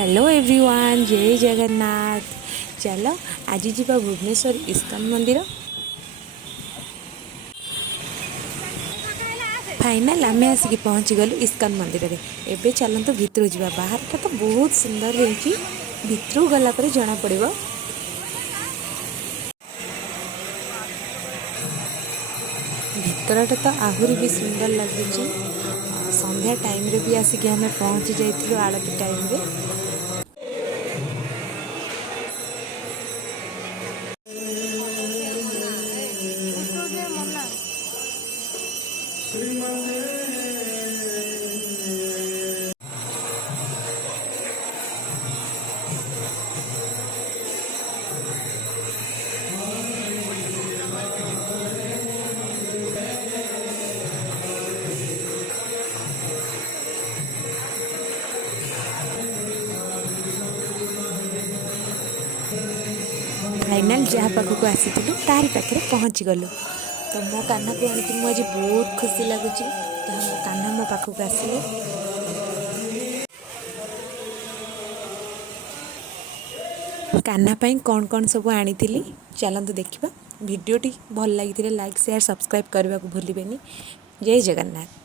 Hello everyone, जय जगन्नाथ। चलो आज जीवा भुवनेश्वर इस्कन मंदिर। फाइनाल आम आसिक पहुँची गलु इस्कन मंदिर रे। एबे चलतु भितर जावा। बाहर तो बहुत सुंदर रही, भितर गला पर जना पड़ो। भितरटा तो आहरी भी सुंदर लगुच। संध्या टाइम रे भी आसिक आम पहुँची जाइलु आरती टाइम रे। फाइनाल जहाँ पाखक आसी तारी पाखे पहुँची गलु। तो मो कान्हा को आनिक मुझे बहुत खुशी लगुच। तो मो कान्हा मो पाखक आसिले। कान्हा पाई कौन कौन सब आनी चलतु देखा। वीडियोटी भल लगी लाइक शेयर सब्सक्राइब करने को भूलिए। जय जगन्नाथ।